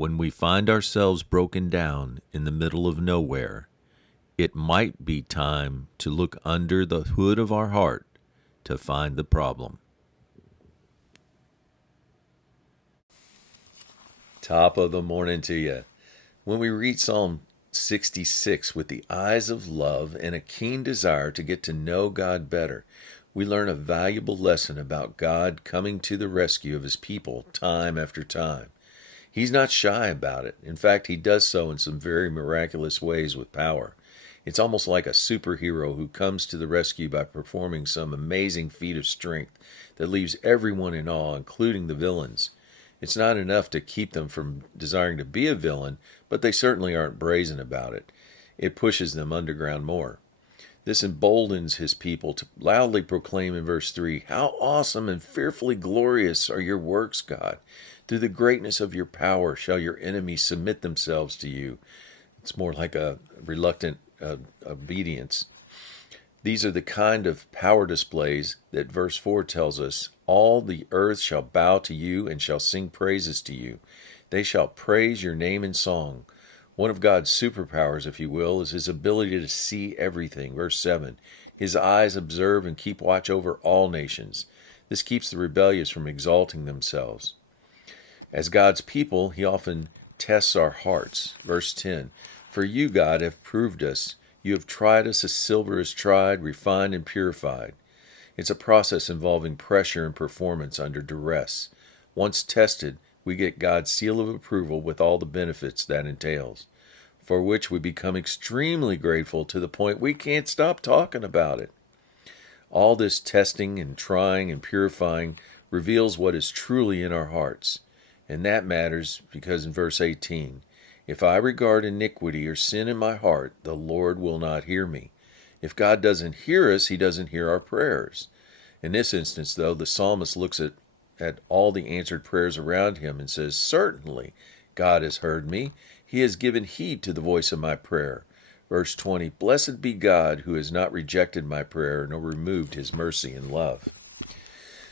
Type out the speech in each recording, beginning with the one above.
when we find ourselves broken down in the middle of nowhere, it might be time to look under the hood of our heart to find the problem. Top of the morning to you. When we read Psalm 66 with the eyes of love and a keen desire to get to know God better, we learn a valuable lesson about God coming to the rescue of his people time after time. He's not shy about it. In fact, he does so in some very miraculous ways with power. It's almost like a superhero who comes to the rescue by performing some amazing feat of strength that leaves everyone in awe, including the villains. It's not enough to keep them from desiring to be a villain, but they certainly aren't brazen about it. It pushes them underground more. This emboldens his people to loudly proclaim in verse 3, "How awesome and fearfully glorious are your works, God! Through the greatness of your power shall your enemies submit themselves to you." It's more like a reluctant obedience. These are the kind of power displays that verse 4 tells us, "All the earth shall bow to you and shall sing praises to you. They shall praise your name in song." One of God's superpowers, if you will, is his ability to see everything. Verse 7, "His eyes observe and keep watch over all nations." This keeps the rebellious from exalting themselves. As God's people, he often tests our hearts. Verse 10, "For you, God, have proved us. You have tried us as silver is tried, refined and purified." It's a process involving pressure and performance under duress. Once tested, we get God's seal of approval with all the benefits that entails, for which we become extremely grateful to the point we can't stop talking about it. All this testing and trying and purifying reveals what is truly in our hearts. And that matters because in verse 18, "If I regard iniquity or sin in my heart, the Lord will not hear me." If God doesn't hear us, he doesn't hear our prayers. In this instance, though, the psalmist looks at all the answered prayers around him and says, "Certainly, God has heard me. He has given heed to the voice of my prayer." Verse 20, "Blessed be God who has not rejected my prayer nor removed his mercy and love."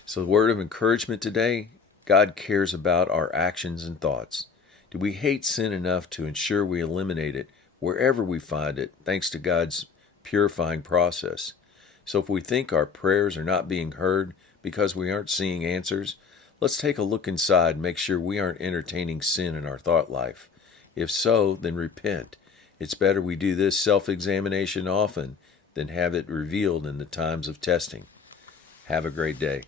So the word of encouragement today, God cares about our actions and thoughts. Do we hate sin enough to ensure we eliminate it wherever we find it, thanks to God's purifying process? So if we think our prayers are not being heard because we aren't seeing answers, let's take a look inside and make sure we aren't entertaining sin in our thought life. If so, then repent. It's better we do this self-examination often than have it revealed in the times of testing. Have a great day.